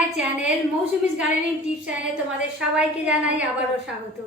My channel Mousumi's gardening tips চ্যানেলে তোমাদের সবাইকে জানাই আবারও স্বাগত।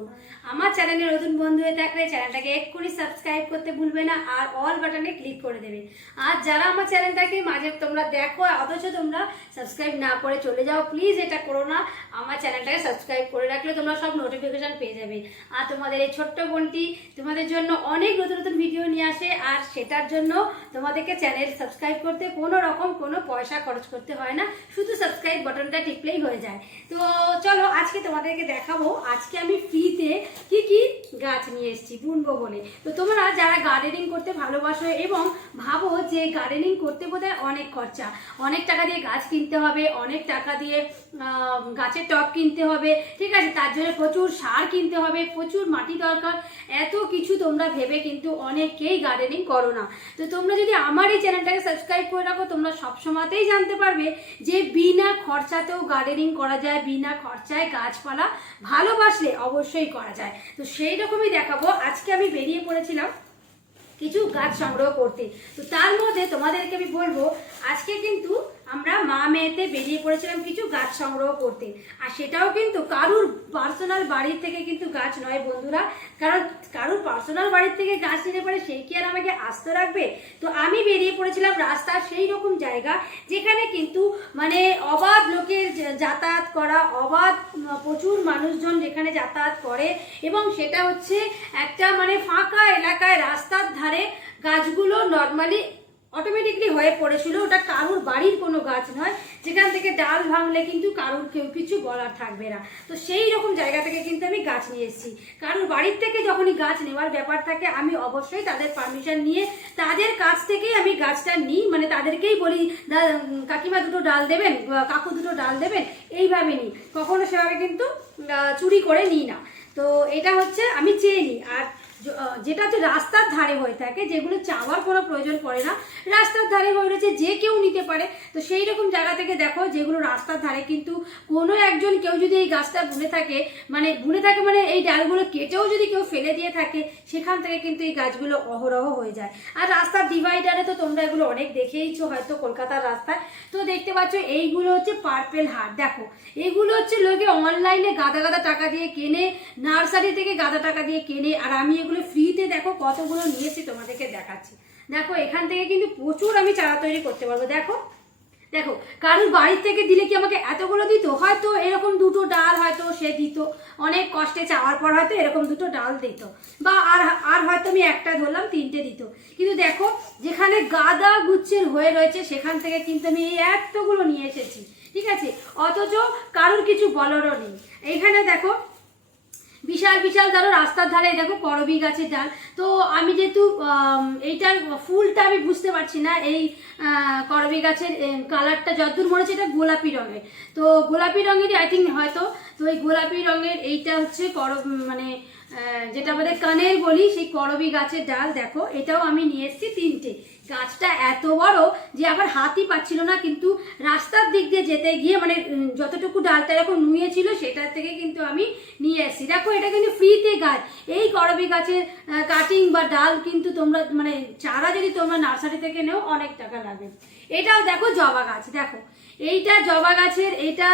আমার চ্যানেলে নতুন বন্ধু হয়ে থাকলে চ্যানেলটাকে এক্ষুনি সাবস্ক্রাইব করতে ভুলবে না আর অল বাটনে ক্লিক করে দেবে। আর যারা আমার চ্যানেলটাকে মাঝে তোমরা দেখো অথচ তোমরা সাবস্ক্রাইব না করে চলে যাও, প্লিজ এটা করো না। আমার চ্যানেলটাকে সাবস্ক্রাইব করে রাখলে তোমরা সব নোটিফিকেশন পেয়ে যাবে। আর তোমাদের এই ছোট্ট বোনটি তোমাদের জন্য অনেক নতুন নতুন ভিডিও নিয়ে আসে, আর সেটার জন্য তোমাদেরকে চ্যানেল সাবস্ক্রাইব করতে কোনো রকম কোনো পয়সা খরচ করতে হয় না, শুধু সাবস্ক্রাইব বাটনটা টিপলেই হয়ে যায়। তো চলো আজকে তোমাদেরকে দেখাবো আজকে আমি ফ্রিতে কি কি গাছ নিয়ে এসেছি বুনবো বলে। তো তোমরা যারা গার্ডেনিং করতে ভালোবাসো এবং ভাবো যে গার্ডেনিং করতে বোধহয় অনেক খরচা, অনেক টাকা দিয়ে গাছ কিনতে হবে, অনেক টাকা দিয়ে গাছের টব কিনতে হবে, ঠিক আছে, তার জন্য প্রচুর সার কিনতে হবে, প্রচুর মাটি দরকার, এত কিছু তোমরা ভেবে কিন্তু অনেকেই গার্ডেনিং করো না। তো তোমরা যদি আমার এই চ্যানেলটাকে সাবস্ক্রাইব করে রাখো তোমরা সবসময়তেই জানতে পারবে যে বিনা খরচাতেও গার্ডেনিং করা যায়, বিনা খরচায় গাছপালা ভালোবাসলে অবশ্যই করা যায়। তো সেই রকমই দেখাবো। আজকে আমি বেরিয়ে পড়েছিলাম কিছু গাছ সংগ্রহ করতে। তো তার মধ্যে তোমাদেরকে আমি বলবো আজকে কিন্তু আমরা মা মেয়েতে বেরিয়ে পড়েছিলাম কিছু গাছ সংগ্রহ করতে, আর সেটাও কিন্তু কারুর পার্সোনাল বাড়ির থেকে কিন্তু গাছ নয় বন্ধুরা, কারণ কারুর পার্সোনাল বাড়ির থেকে গাছ নিতে পারে সেই কি আর আমাকে আস্ত রাখবে। তো আমি বেরিয়ে পড়েছিলাম রাস্তার সেই রকম জায়গা যেখানে কিন্তু মানে অবাধ লোকের যাতায়াত করা, অবাধ প্রচুর মানুষজন যেখানে যাতায়াত করে, এবং সেটা হচ্ছে একটা মানে ফাঁকা এলাকায় রাস্তার ধারে গাছগুলো নর্মালি অটোমেটিকলি হয়ে পড়েছিল। ওটা কারুর বাড়ির কোনো গাছ নয় যেখান থেকে ডাল ভাঙলে কিন্তু কারুর কেউ কিছু বলার থাকবে না। তো সেই রকম জায়গা থেকে কিন্তু আমি গাছ নিয়ে এসেছি। কারুর বাড়ির থেকে যখনই গাছ নেওয়ার ব্যাপার থাকে আমি অবশ্যই তাদের পারমিশন নিয়ে তাদের কাছ থেকেই আমি গাছটা নিই, মানে তাদেরকেই বলি কাকিমা দুটো ডাল দেবেন, কাকু দুটো ডাল দেবেন, এইভাবে নিই, কখনো সেভাবে কিন্তু চুরি করে নিই না। তো এটা হচ্ছে আমি চেয়ে নিই। আর যেটা হচ্ছে রাস্তার ধারে হয়ে থাকে, যেগুলো চাওয়ার কোনো প্রয়োজন পড়ে না, রাস্তার ধারে হয়ে রয়েছে, যে কেউ নিতে পারে। তো সেই রকম জায়গা থেকে দেখো যেগুলো রাস্তার ধারে কিন্তু কোনো একজন কেউ যদি এই গাছটা বুনে থাকে মানে এই ডালগুলো কেটেও যদি কেউ ফেলে দিয়ে থাকে, সেখান থেকে কিন্তু এই গাছগুলো অহরহ হয়ে যায়। আর রাস্তার ডিভাইডারে তো তোমরা এগুলো অনেক দেখেইছো হয়তো কলকাতার রাস্তায়। তো দেখতে পাচ্ছ এইগুলো হচ্ছে পার্পেল হার্ট। দেখো এগুলো হচ্ছে লোকে অনলাইনে গাদা গাদা টাকা দিয়ে কেনে, নার্সারি থেকে গাদা টাকা দিয়ে কেনে, আর আমি এগুলো ফ্রিতে দেখো কতগুলো নিয়েছি তোমাদেরকে দেখাচ্ছি। দেখো এখান থেকে কিন্তু প্রচুর আমি চারা তৈরি করতে পারবো। দেখো দেখো কারুর বাড়ির থেকে দিলে কি আমাকে এতগুলো দিত? হয়তো এরকম দুটো ডাল হয়তো সে দিত, অনেক কষ্টে চাওয়ার পর হয়তো এরকম দুটো ডাল দিত, বা আর হয়তো আমি একটা ধরলাম তিনটে দিত। কিন্তু দেখো যেখানে গাদা গুচ্ছের হয়ে রয়েছে সেখান থেকে কিন্তু আমি এই এতগুলো নিয়ে এসেছি, ঠিক আছে, অথচ কারুর কিছু বলারও নেই। এখানে দেখো বিশাল বিশাল ধরো রাস্তার ধারে দেখো করবি গাছের ডাল। তো আমি যেহেতু এইটার ফুলটা আমি বুঝতে পারছি না, এই করবি গাছের কালারটা যতদূর মনে হচ্ছে এটা গোলাপি রঙের, তো গোলাপি রঙেরই আই থিঙ্ক হয়তো। তো এই গোলাপি রঙের এইটা হচ্ছে মানে যেটা আমাদের কানের বলি, সেই করবি গাছের ডাল। দেখো এটাও আমি নিয়ে এসেছি তিনটে। গাছটা এত বড় যে আবার হাতই পাচ্ছিল না, কিন্তু রাস্তার দিক দিয়ে যেতে গিয়ে মানে যতটুকু ডালটা এরকম নুয়ে ছিল সেটার থেকে কিন্তু আমি নিয়ে এসেছি। দেখো এটা কিন্তু ফ্রিতে গাছ, এই করবি গাছের কাটিং বা ডাল কিন্তু তোমরা মানে চারা যদি তোমরা নার্সারি থেকে নেও অনেক টাকা লাগবে। এটাও দেখো জবা গাছ। দেখো এইটা জবা গাছের, এইটা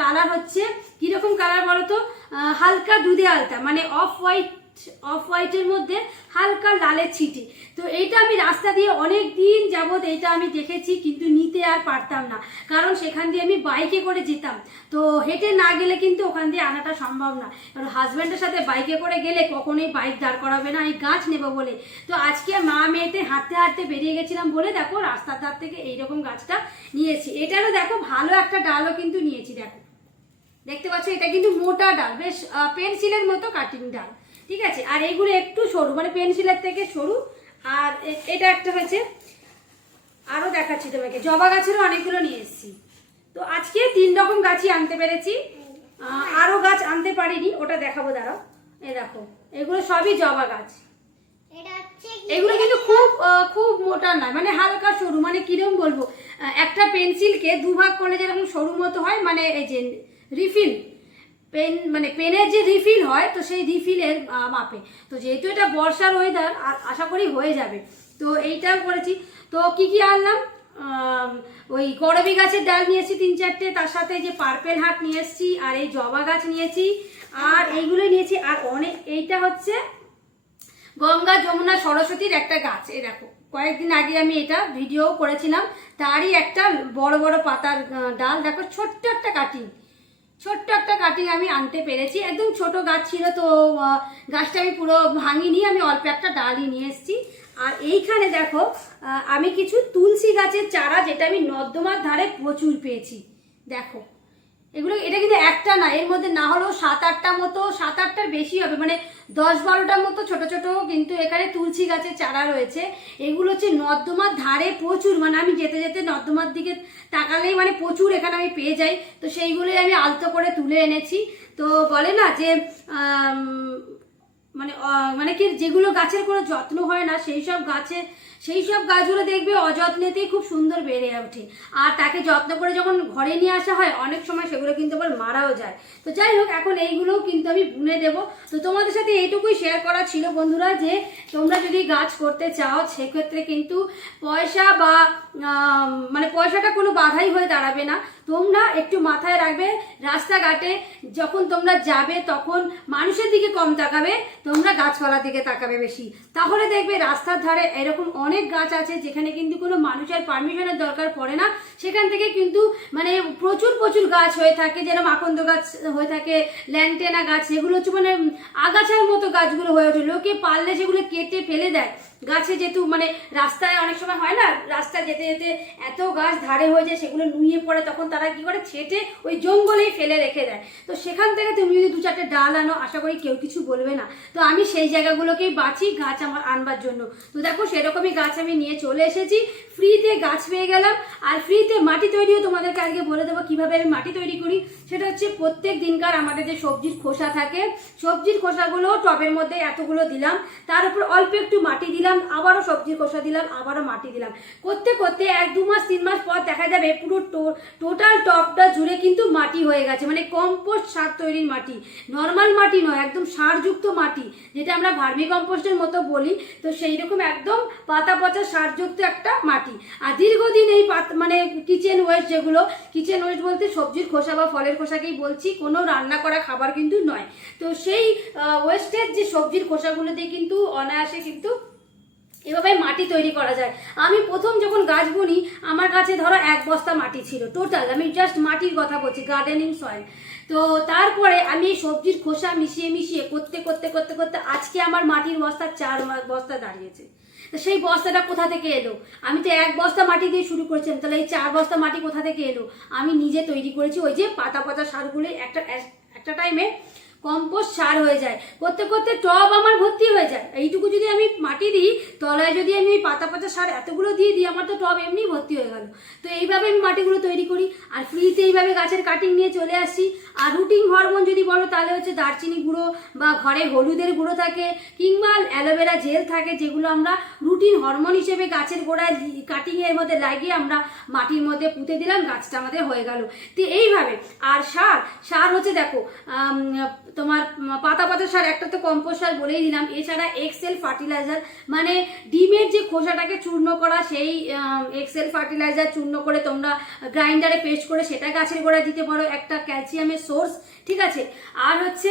কালার হচ্ছে কিরকম কালার বলো তো, হালকা দুধে আলতা, মানে অফ হোয়াইটের মধ্যে হালকা লালের ছিটি। তো এইটা আমি রাস্তা দিয়ে অনেক দিন যাবত এইটা আমি দেখেছি, কিন্তু নিতে আর পারতাম না, কারণ সেখান দিয়ে আমি বাইকে করে যেতাম। তো হেঁটে না গেলে কিন্তু ওখান দিয়ে আনাটা সম্ভব না, কারণ হাজব্যান্ডের সাথে বাইকে করে গেলে কখনোই বাইক দাঁড় করাবে না এই গাছ নেবো বলে। তো আজকে মা মেয়েতে হাঁটতে হাঁটতে বেরিয়ে গেছিলাম বলে দেখো রাস্তার ধার থেকে এইরকম গাছটা নিয়েছি। এটারও দেখো ভালো একটা ডালও কিন্তু নিয়েছি। দেখো দেখতে পাচ্ছ এটা কিন্তু মোটা ডাল, বেশ পেন্সিলের মতো কাটিং ডাল, ঠিক আছে। আর এইগুলো একটু সরু, মানে পেন্সিলের থেকে সরু। আর এটা একটা হয়েছে, আরো দেখাচ্ছি তোমাকে, জবা গাছেরও অনেকগুলো নিয়ে এসেছি। তো আজকে 3 রকম গাছই আনতে পেরেছি, আরো গাছ আনতে পারিনি, ওটা দেখাবো দাঁড়াও। এই দেখো এগুলো সবই জবা গাছ। এগুলো কিন্তু খুব মোটা নয়, মানে হালকা সরু, মানে কিরকম বলবো, একটা পেন্সিলকে দুভাগ করলে যেরকম সরু মতো হয়, মানে এই যে রিফিল পেন, মানে পেনের যে রিফিল হয়, তো সেই রিফিলের মাপে। তো যেহেতু এটা বর্ষার ওয়েদার আশা করি হয়ে যাবে, তো এইটা করেছি। তো কি কি আনলাম, ওই করবি গাছের ডাল নিয়েছি 3-4টে, তার সাথে যে পার্পেল হার্ট নিয়ে এসেছি, আর এই জবা গাছ নিয়েছি, আর এইগুলো নিয়েছি। আর অনেক, এইটা হচ্ছে গঙ্গা যমুনা সরস্বতীর একটা গাছ। এই দেখো, কয়েকদিন আগে আমি এটা ভিডিও করেছিলাম, তারই একটা বড় বড় পাতার ডাল। দেখো ছোট্ট একটা কাটিং আমি আনতে পেরেছি। একদম ছোট গাছ ছিল, তো গাছটা আমি পুরো ভাঙিনি, আমি অল্প একটা ডালই নিয়ে এসেছি। আর এইখানে দেখো আমি কিছু তুলসী গাছের চারা, যেটা আমি নর্দমার ধারে প্রচুর পেয়েছি। দেখো এগুলো, এটা কিন্তু একটা না, এর মধ্যে না হলেও 7-8টা মতো, 7-8টার বেশি হবে, মানে 10-12টার মতো ছোট ছোট কিন্তু এখানে তুলসী গাছের চারা রয়েছে। এগুলো হচ্ছে নর্দমার ধারে প্রচুর, মানে আমি যেতে যেতে নর্দমার দিকে তাকালেই মানে প্রচুর এখানে আমি পেয়ে যাই। তো সেইগুলোই আমি আলতো করে তুলে এনেছি। তো বলে না যে মানে মানে কি, যেগুলো গাছের কোনো যত্ন হয় না সেই সব গাছগুলো দেখবে অযত্নেতেই খুব সুন্দর বেড়ে ওঠে। আর তাকে যত্ন করে যখন ঘরে নিয়ে আসা হয়, অনেক সময় সেগুলো কিন্তু আবার মারাও যায়। তো যাই হোক, এখন এইগুলোও কিন্তু আমি বুনে দেবো। তো তোমাদের সাথে এইটুকুই শেয়ার করা ছিল বন্ধুরা, যে তোমরা যদি গাছ করতে চাও সেক্ষেত্রে কিন্তু পয়সা বা মানে পয়সাটা কোনো বাধাই হয়ে দাঁড়াবে না। তোমরা একটু মাথায় রাখবে, রাস্তাঘাটে যখন তোমরা যাবে তখন মানুষের দিকে কম তাকাবে, তোমরা গাছপালার দিকে তাকাবে বেশি। তাহলে দেখবে রাস্তার ধারে এরকম অনেক গাছ আছে যেখানে কিন্তু কোনো মানুষের পারমিশনের দরকার পড়ে না, সেখান থেকে কিন্তু মানে প্রচুর গাছ হয়ে থাকে, যেরকম আকন্দ গাছ হয়ে থাকে, ল্যাংটেনা গাছ, সেগুলো হচ্ছে মানে আগাছার মতো গাছগুলো হয়ে ওঠে। লোকে পারলে সেগুলো কেটে ফেলে দেয়। গাছে যেহেতু মানে রাস্তায় অনেক সময় হয় না, রাস্তায় যেতে যেতে এত গাছ ধারে হয়ে যায়, সেগুলো নুয়ে পড়ে, তখন তারা কি করে, ছেটে ওই জঙ্গলেই ফেলে রেখে দেয়। তো সেখান থেকে তুমি যদি 2-4টে ডাল আনো, আশা করি কেউ কিছু বলবে না। তো আমি সেই জায়গাগুলোকেই বাঁচি গাছ আমার আনবার জন্য। তো দেখো সেরকমই গাছ আমি নিয়ে চলে এসেছি, ফ্রিতে গাছ পেয়ে গেলাম। আর ফ্রিতে মাটি তৈরিও তোমাদেরকে আজকে বলে দেবো কিভাবে আমি মাটি তৈরি করি। সেটা হচ্ছে প্রত্যেক দিনকার আমাদের যে সবজির খোসা থাকে, সবজির খোসাগুলো টবের মধ্যে এতগুলো দিলাম, তার উপর অল্প একটু মাটি দিলাম, আবারও সবজির খোসা দিলাম, আবারও মাটি দিলাম, করতে করতে 1-2 মাস 3 মাস পর দেখা যাবে পুরো টোটাল টবটা জুড়ে কিন্তু মাটি হয়ে গেছে, মানে কম্পোস্ট সার তৈরির মাটি, নর্মাল মাটি নয়, একদম সারযুক্ত মাটি, যেটা আমরা ভার্মি কম্পোস্টের মতো বলি। তো সেই রকম একদম পাতা পচা সারযুক্ত একটা মাটি। আর দীর্ঘদিন এই মানে কিচেন ওয়েস্ট, যেগুলো কিচেন ওয়েস্ট বলতে সবজির খোসা বা ফলের খোসাকেই বলছি, কোনো রান্না করা খাবার কিন্তু নয়। তো সেই ওয়েস্টের যে সবজির খোসাগুলো দিয়ে কিন্তু অনায়াসে কিন্তু এভাবে মাটি তৈরি করা যায়। আমি প্রথম যখন গাছ বুনি, আমার কাছে ধরো 1 বস্তা মাটি ছিল টোটাল, আমি জাস্ট মাটির কথা বলছি, গার্ডেনিং সয়েল। তো তারপরে আমি এই সবজির খোসা মিশিয়ে করতে আজকে আমার মাটির বস্তা 4 বস্তা দাঁড়িয়েছে। তো সেই বস্তাটা কোথা থেকে এলো? আমি তো 1 বস্তা মাটি দিয়ে শুরু করেছিলাম, তাহলে এই 4 বস্তা মাটি কোথা থেকে এলো? আমি নিজে তৈরি করেছি। ওই যে পাতা পচা সারগুলো একটা টাইমে কম্পোস্ট সার হয়ে যায়, করতে করতে টব আমার ভর্তি হয়ে যায়। এইটুকু যদি আমি মাটি দিই, তলায় যদি আমি ওই পাতা পচা সার এতগুলো দিয়ে দিই, আমার তো টব এমনি ভর্তি হয়ে গেল। তো এইভাবে আমি মাটিগুলো তৈরি করি। আর ফ্রিতে এইভাবে গাছের কাটিং নিয়ে চলে আসি। আর রুটিন হরমোন যদি বলো, তাহলে হচ্ছে দারচিনি গুঁড়ো বা ঘরে হলুদের গুঁড়ো থাকে, কিংবা অ্যালোভেরা জেল থাকে, যেগুলো আমরা রুটিন হরমোন হিসেবে গাছের গোড়ায় কাটিংয়ের মধ্যে লাগিয়ে আমরা মাটির মধ্যে পুঁতে দিলাম, গাছটা আমাদের হয়ে গেল। তো এইভাবে। আর সার হচ্ছে দেখো, তোমার পাতা পাতা সার, একটা তো কম্পোস্ট সার বলেই দিলাম, এছাড়া এক্সেল ফার্টিলাইজার, মানে ডিমের যে খোসাটাকে চূর্ণ করা, সেই এক্সেল ফার্টিলাইজার চূর্ণ করে তোমরা গ্রাইন্ডারে পেস্ট করে সেটা গাছের গোড়ায় দিতে পারো, একটা ক্যালসিয়ামের সোর্স, ঠিক আছে। আর হচ্ছে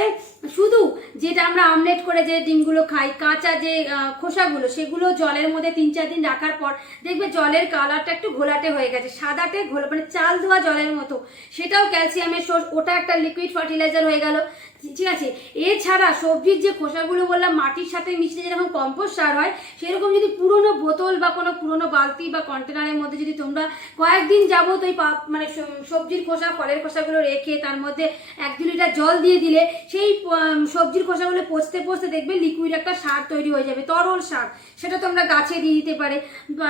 শুধু যেটা আমরা আমলেট করে যে ডিমগুলো খাই, কাঁচা যে খোসাগুলো, সেগুলো জলের মধ্যে 3-4 দিন রাখার পর দেখবে জলের কালারটা একটু ঘোলাটে হয়ে গেছে, সাদাটে ঘোলা, মানে চাল ধোয়া জলের মতো, সেটাও ক্যালসিয়ামের সোর্স, ওটা একটা লিকুইড ফার্টিলাইজার হয়ে গেল, ঠিক আছে। এছাড়া সবজির যে খোসাগুলো বললাম মাটির সাথে মিশিয়ে যেরকম কম্পোস্ট সার হয়, সেরকম যদি পুরোনো বোতল বা কোনো পুরোনো বালতি বা কন্টেনারের মধ্যে যদি তোমরা কয়েকদিন যাবত ওই মানে সবজির খোসা ফলের খোসাগুলো রেখে তার মধ্যে 1-2 লিটার জল দিয়ে দিলে, সেই সবজির খোসাগুলো পচতে দেখবে লিকুইড একটা সার তৈরি হয়ে যাবে, তরল সার, সেটা তোমরা গাছে দিয়ে দিতে পারে।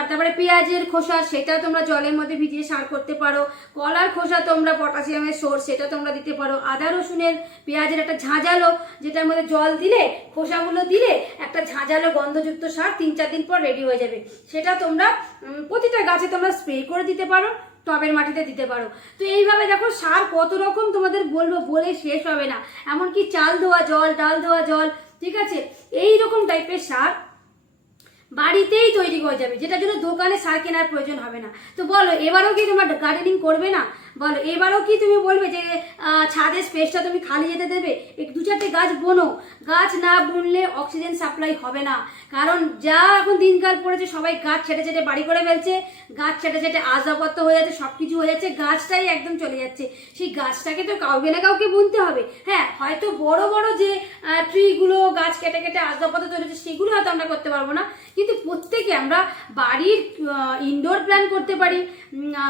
তারপরে পেঁয়াজের খোসা, সেটা তোমরা জলের মধ্যে ভিজিয়ে সার করতে পারো। কলার খোসা তোমরা পটাশিয়ামের সোর্স, সেটা তোমরা দিতে পারো। আদা রসুনের পেঁয়াজের একটা ঝাঁঝালো, যেটার মধ্যে জল দিলে খোসাগুলো দিলে একটা ঝাঁঝালো গন্ধযুক্ত সার 3-4 দিন পর রেডি হয়ে যাবে, সেটা তোমরা প্রতিটা গাছে তোমরা স্প্রে করে দিতে পারো, টবের মাটিতে দিতে পারো। তো এইভাবে দেখো সার কত রকম তোমাদের বলবো, বলে শেষ হবে না। এমনকি চাল ধোয়া জল, ডাল ধোয়া জল, ঠিক আছে, এই রকম টাইপের সার বাড়িতেই তৈরি হয়ে যাবে, যেটার জন্য দোকানে সার কেনার প্রয়োজন হবে না। তো বলো এবারও কি তোমার গার্ডেনিং করবে না? বলো এবারও কি তুমি বলবে যে ছাদের স্পেসটা তুমি খালি যেতে দেবে? দু চারটে গাছ বোনো। গাছ না বুনলে অক্সিজেন সাপ্লাই হবে না। কারণ যা এখন দিনকাল পড়েছে, সবাই গাছ ছেটে ছেটে বাড়ি করে ফেলছে, গাছ ছেটে ছেটে আসবাবপত্র হয়ে যাচ্ছে, সব কিছু হয়ে যাচ্ছে, গাছটাই একদম চলে যাচ্ছে। সেই গাছটাকে তো কাউকে না কাউকে বুনতে হবে। হ্যাঁ, হয়তো বড় বড় যে ট্রিগুলো গাছ কেটে কেটে আসবাবপত্র তৈরি হচ্ছে সেগুলো হয়তো আমরা করতে পারবো না, কিন্তু প্রত্যেকে আমরা বাড়ির ইনডোর প্ল্যান করতে পারি,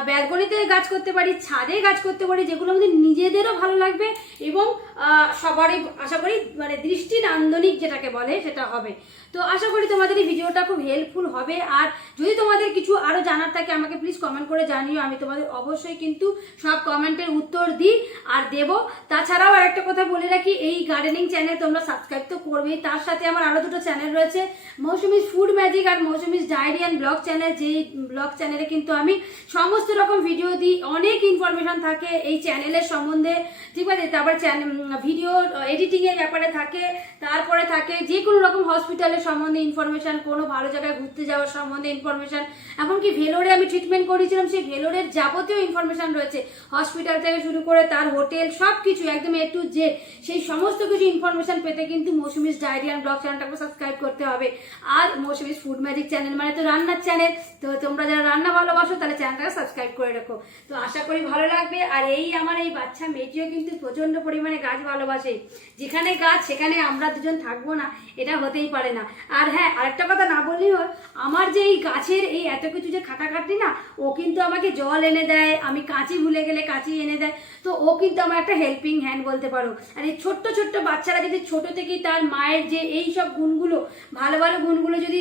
ব্যালকনিতে গাছ করতে পারি, ছাদে গাছ করতে পারি, যেগুলো আমাদের নিজেদেরও ভালো লাগবে এবং সবারই আশা করি মানে দৃষ্টি নান্দনিক যেটাকে বলে সেটা হবে। তো আশা করি তোমাদের এই ভিডিওটা খুব হেল্পফুল হবে। আর যদি তোমাদের কিছু আরও জানার থাকে আমাকে প্লিজ কমেন্ট করে জানিও, আমি তোমাদের অবশ্যই কিন্তু সব কমেন্টের উত্তর দিই আর দেব। তাছাড়াও আরেকটা কথা বলে রাখি, এই গার্ডেনিং চ্যানেল তোমরা সাবস্ক্রাইব তো করবেই, তার সাথে আমার আরও দুটো চ্যানেল রয়েছে, মৌসুমিজ ফুড ম্যাজিক আর Mousumi's diary and blog channel. যেই ব্লগ চ্যানেলে কিন্তু আমি সমস্ত রকম ভিডিও দিই, অনেক ইনফরমেশন থাকে এই চ্যানেলের সম্বন্ধে, ঠিক আছে? তারপর ভিডিও এডিটিংয়ের ব্যাপারে থাকে, তারপরে থাকে যে কোনো রকম হসপিটালের সম্বন্ধে ইনফরমেশন, কোনো ভালো জায়গায় ঘুরতে যাওয়ার সম্বন্ধে ইনফরমেশন, এমনকি ভেলোরে আমি ট্রিটমেন্ট করেছিলাম সেই ভেলোরের যাবতীয় ইনফরমেশন রয়েছে, হসপিটাল থেকে শুরু করে তার হোটেল সব কিছু একদম A to Z। সেই সমস্ত কিছু ইনফরমেশন পেতে কিন্তু মৌসুমিজ ডায়েরি অ্যান্ড ব্লগ চ্যানেলটাকে সাবস্ক্রাইব করতে হবে। আর মৌসুমিজ ফুড ম্যাজিক চ্যানেল মানে তো রান্নার চ্যানেল, তো তোমরা যারা রান্না ভালোবাসো তাহলে চ্যানেলটাকে সাবস্ক্রাইব করে রাখো। তো আশা করি ভালো লাগবে। আর আমার এই বাচ্চা মেয়েটিও কিন্তু প্রচন্ড পরিমাণে গাছ ভালোবাসে, যেখানে গাছ সেখানে আমরা দুজন থাকবো না, এটা হতেই পারে না। আর হ্যাঁ, আরেকটা কথা না বললেই হয়, আমার যে এই গাছের এই এত কিছু যে খাটাখাটি না, ও কিন্তু আমাকে জল এনে দেয়, আমি কাঁচি ভুলে গেলে কাঁচি এনে দেয়, তো ও কিন্তু আমার একটা হেল্পিং হ্যান্ড বলতে পারো। আর এই ছোট্ট ছোট্ট বাচ্চারা যদি ছোট থেকেই তার মায়ের যে এই সব গুণগুলো, ভালো ভালো গুণগুলো যদি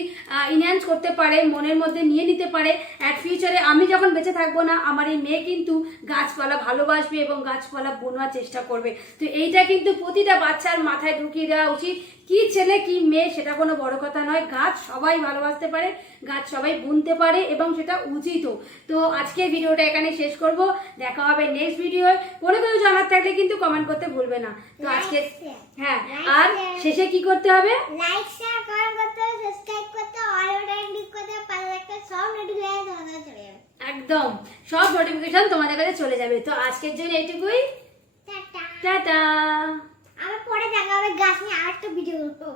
ইনহ্যান্স করতে পারে, মনের মধ্যে নিয়ে নিতে পারে, অ্যাট ফিউচারে আমি যখন বেঁচে থাকবো না, আমার এই মেয়ে কিন্তু গাছপালা ভালোবাসবে এবং গাছপালা বোনার চেষ্টা করবে। তো এইটা কিন্তু প্রতিটা বাচ্চার মাথায় ঢুকিয়ে দেওয়া উচিত, কি ছেলে কি মেয়ে সেটা কোনো বড় কথা নয়, গাছ সবাই ভালোবাসতে পারে, গাছ সবাই বুনতে পারে এবং সেটা উচিতও। তো আজকে ভিডিওটা এখানে শেষ করব, দেখা হবে নেক্সট ভিডিও। কোনো কিছু জানার থাকলে কিন্তু কমেন্ট করতে ভুলবে না। তো আজকে হ্যাঁ, আর শেষে কি করতে হবে? লাইক শেয়ার কমেন্ট করতে হবে, সাবস্ক্রাইব করতে হবে, অল বাটন ক্লিক করতে হবে, পাশে একটা সব নোটিফিকেশন তোমাদের কাছে চলে যাবে। একদম সব নোটিফিকেশন তোমাদের কাছে চলে যাবে। তো আজকের জন্য এইটুকুই, টাটা। টাটা। আবার পরে দেখা হবে গাছ নিয়ে আরেকটা ভিডিও করবো।